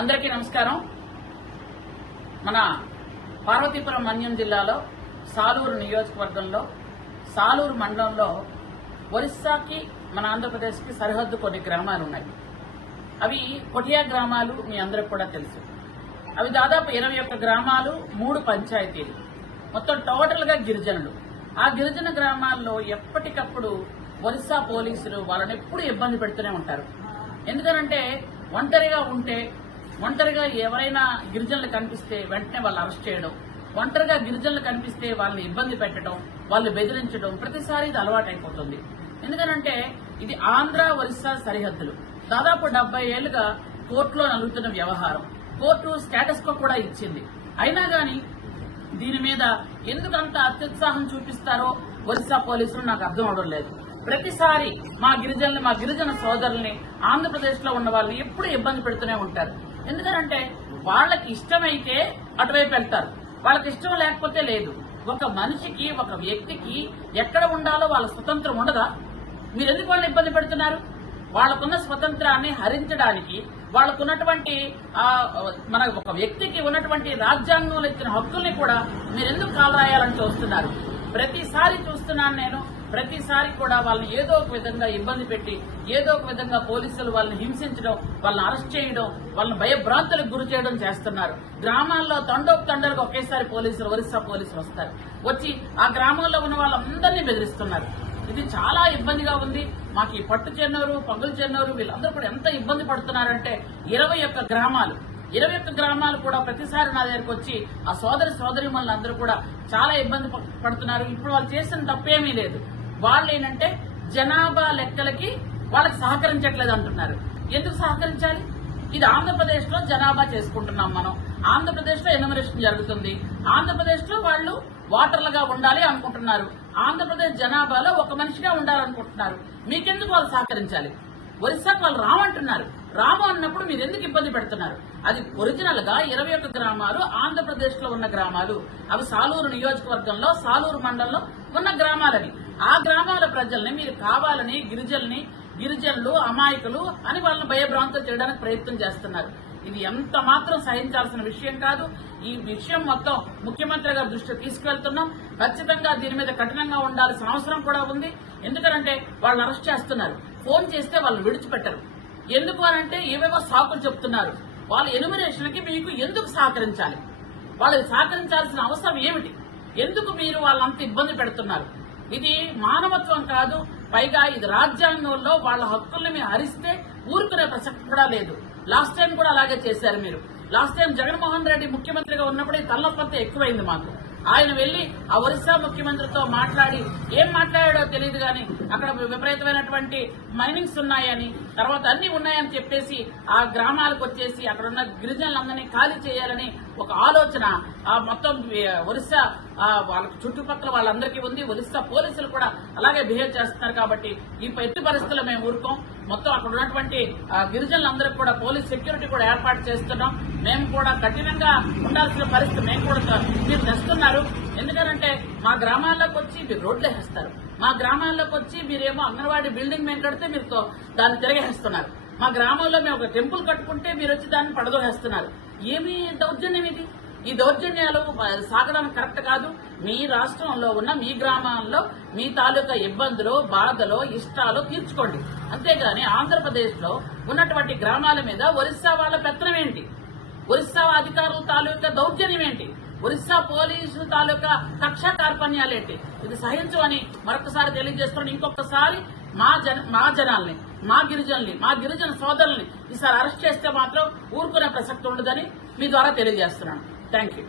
అందరికీ నమస్కారం. మన పార్వతీపురం మన్యం జిల్లాలో సాలూరు నియోజకవర్గంలో సాలూరు మండలంలో ఒరిస్సాకి మన ఆంధ్రప్రదేశ్కి సరిహద్దు కొన్ని గ్రామాలు ఉన్నాయి. అవి కొటియా గ్రామాలు మీ అందరికి కూడా తెలుసు. అవి దాదాపు 21 గ్రామాలు, 3 పంచాయతీలు, మొత్తం టోటల్ గా గిరిజనులు. ఆ గిరిజన గ్రామాల్లో ఎప్పటికప్పుడు ఒరిస్సా పోలీసులు వాళ్ళని ఎప్పుడు ఇబ్బంది పెడుతూనే ఉంటారు. ఎందుకనంటే ఒంటరిగా ఎవరైనా గిరిజనులు కనిపిస్తే వెంటనే వాళ్ళు అరెస్ట్ చేయడం, ఒంటరిగా గిరిజనులు కనిపిస్తే వాళ్ళని ఇబ్బంది పెట్టడం, వాళ్ళు బెదిరించడం ప్రతిసారి ఇది అలవాటైపోతుంది. ఎందుకనంటే ఇది ఆంధ్ర ఒరిస్సా సరిహద్దులు. దాదాపు 70 ఏళ్లుగా కోర్టులో నలుగుతున్న వ్యవహారం. కోర్టు స్టేటస్ కో కూడా ఇచ్చింది. అయినా గాని దీని మీద ఎందుకంత అత్యుత్సాహం చూపిస్తారో ఒరిస్సా పోలీసులు నాకు అర్థం అవడం లేదు. ప్రతిసారి మా గిరిజన సోదరుల్ని ఆంధ్రప్రదేశ్ లో ఉన్న వాళ్ళని ఎప్పుడు ఇబ్బంది పెడుతూనే ఉంటారు. ఎందుకంటే వాళ్ళకి ఇష్టమైతే అటువైపు వెళ్తారు, వాళ్ళకి ఇష్టం లేకపోతే లేదు. ఒక మనిషికి, ఒక వ్యక్తికి ఎక్కడ ఉండాలో వాళ్ళ స్వతంత్రం ఉండదా? మీరు ఎందుకు వాళ్ళని ఇబ్బంది పెడుతున్నారు? వాళ్ళకున్న స్వతంత్రాన్ని హరించడానికి, వాళ్ళకున్నటువంటి మన ఒక వ్యక్తికి ఉన్నటువంటి రాజ్యాంగంలో ఇచ్చిన హక్కుల్ని కూడా మీరెందుకు కాలరాయాలని చూస్తున్నారు? ప్రతిసారి చూస్తున్నాను నేను. ప్రతిసారి కూడా వాళ్ళని ఏదో ఒక విధంగా ఇబ్బంది పెట్టి, ఏదో ఒక విధంగా పోలీసులు వాళ్ళని హింసించడం, వాళ్ళని అరెస్ట్ చేయడం, వాళ్ళని భయభ్రాంతులకు గురి చేయడం చేస్తున్నారు. గ్రామాల్లో తండోపు ఒకేసారి ఒరిస్సా పోలీసులు వస్తారు. వచ్చి ఆ గ్రామంలో ఉన్న వాళ్ళందరినీ బెదిరిస్తున్నారు. ఇది చాలా ఇబ్బందిగా ఉంది. మాకు ఈ పట్టు చెన్నూరు, పగులు చెన్నూరు వీళ్ళందరూ కూడా ఎంత ఇబ్బంది పడుతున్నారంటే 21 గ్రామాలు కూడా ప్రతిసారి నా దగ్గరకు వచ్చి ఆ సోదరిమణులు అందరూ కూడా చాలా ఇబ్బంది పడుతున్నారు. ఇప్పుడు వాళ్ళు చేసిన తప్పేమీ లేదు. వాళ్ళు ఏంటంటే జనాభా లెక్కలకి వాళ్ళకి సహకరించట్లేదు అంటున్నారు. ఎందుకు సహకరించాలి? ఇది ఆంధ్రప్రదేశ్ లో జనాభా చేసుకుంటున్నాం మనం. ఆంధ్రప్రదేశ్ లో ఎన్యూమరేషన్ జరుగుతుంది. ఆంధ్రప్రదేశ్ లో వాళ్ళు ఓటర్లుగా ఉండాలి అనుకుంటున్నారు. ఆంధ్రప్రదేశ్ జనాభాలో ఒక మనిషిగా ఉండాలనుకుంటున్నారు. మీకెందుకు వాళ్ళు సహకరించాలి? ఒరిస్సాకు వాళ్ళు రామంటున్నారు. రాము అన్నప్పుడు మీరు ఎందుకు ఇబ్బంది పెడుతున్నారు? అది ఒరిజినల్ గా 21 గ్రామాలు ఆంధ్రప్రదేశ్ లో ఉన్న గ్రామాలు. అవి సాలూరు నియోజకవర్గంలో సాలూరు మండలంలో ఉన్న గ్రామాలని. ఆ గ్రామాల ప్రజల్ని మీరు కావాలని గిరిజనులు అమాయకులు అని వాళ్ళని భయభ్రాంతులు చేయడానికి ప్రయత్నం చేస్తున్నారు. ఇది ఎంత మాత్రం సహించాల్సిన విషయం కాదు. ఈ విషయం మొత్తం ముఖ్యమంత్రి గారి దృష్టికి తీసుకువెళ్తున్నాం. ఖచ్చితంగా దీని మీద కఠినంగా ఉండాల్సిన అవసరం కూడా ఉంది. ఎందుకంటే వాళ్ళని అరెస్ట్ చేస్తున్నారు. ఫోన్ చేస్తే వాళ్ళని విడిచిపెట్టరు. ఎందుకు అనంటే ఏవేవో సాకులు చెప్తున్నారు. వాళ్ళ ఎన్యూమరేషన్ కి మీకు ఎందుకు సహకరించాలి? వాళ్ళకి సహకరించాల్సిన అవసరం ఏమిటి? ఎందుకు మీరు వాళ్ళంత ఇబ్బంది పెడుతున్నారు? ఇది మానవత్వం కాదు. పైగా ఇది రాజ్యాంగంలో వాళ్ళ హక్కుల్ని మీరు హరిస్తే ఊరుకునే ప్రసక్తి కూడా లేదు. లాస్ట్ టైం కూడా అలాగే చేశారు మీరు. లాస్ట్ టైం జగన్మోహన్ రెడ్డి ముఖ్యమంత్రిగా ఉన్నప్పుడు ఈ తలనొప్పంతా ఎక్కువైంది మాకు. ఆయన వెళ్లి ఆ ఒరిస్సా ముఖ్యమంత్రితో మాట్లాడి ఏం మాట్లాడాడో తెలియదు గాని అక్కడ విపరీతమైనటువంటి మైనింగ్స్ ఉన్నాయని, తర్వాత అన్ని ఉన్నాయని చెప్పేసి ఆ గ్రామాలకు వచ్చేసి అక్కడ ఉన్న గిరిజనులందరినీ ఖాళీ చేయాలని ఒక ఆలోచన ఆ మొత్తం ఒరిస్సా వాళ్ళకి చుట్టుపక్కల వాళ్ళందరికీ ఉంది. ఒరిస్సా పోలీసులు కూడా అలాగే బిహేవ్ చేస్తున్నారు. కాబట్టి ఈ ఎట్టి పరిస్థితుల్లో మేము ఊరుకోం. మొత్తం అక్కడ ఉన్నటువంటి గిరిజనులందరికీ కూడా పోలీస్ సెక్యూరిటీ కూడా ఏర్పాటు చేస్తున్నాం. మేము కూడా కఠినంగా ఉండాల్సిన పరిస్థితి మేము కూడా మీరు తెస్తున్నారు. ఎందుకంటే మా గ్రామాల్లోకి వచ్చి మీరు రోడ్లు వేస్తారు. మా గ్రామాల్లోకి వచ్చి మీరేమో అంగన్వాడీ బిల్డింగ్ మేము కడితే మీరు దాన్ని తిరగేస్తున్నారు. మా గ్రామంలో మేము ఒక టెంపుల్ కట్టుకుంటే మీరు వచ్చి దాన్ని పడదోహేస్తున్నారు. ఏమి దౌర్జన్యం ఇది? ఈ దౌర్జన్యాలు సాగడానికి కరెక్ట్ కాదు. మీ రాష్ట్రంలో ఉన్న మీ గ్రామాల్లో మీ తాలూకా ఇబ్బందులు, బాధలు, ఇష్టాలు తీర్చుకోండి. అంతేగాని ఆంధ్రప్రదేశ్ లో ఉన్నటువంటి గ్రామాల మీద ఒరిస్సా వాళ్ళ పెత్తనం ఏంటి? ఒరిస్సా అధికారుల తాలూకా దౌర్జన్యం ఏంటి? ఒరిస్సా పోలీసుల తాలూకా కక్షా కార్పణ్యాలేంటి? ఇది సహించమని మరొకసారి తెలియజేస్తున్నాను. ఇంకొకసారి మా జనాల్ని, మా గిరిజన సోదరుల్ని ఈసారి అరెస్ట్ చేస్తే మాత్రం ఊరుకునే ప్రసక్తి ఉండదని మీ ద్వారా తెలియజేస్తున్నాను. Thank you.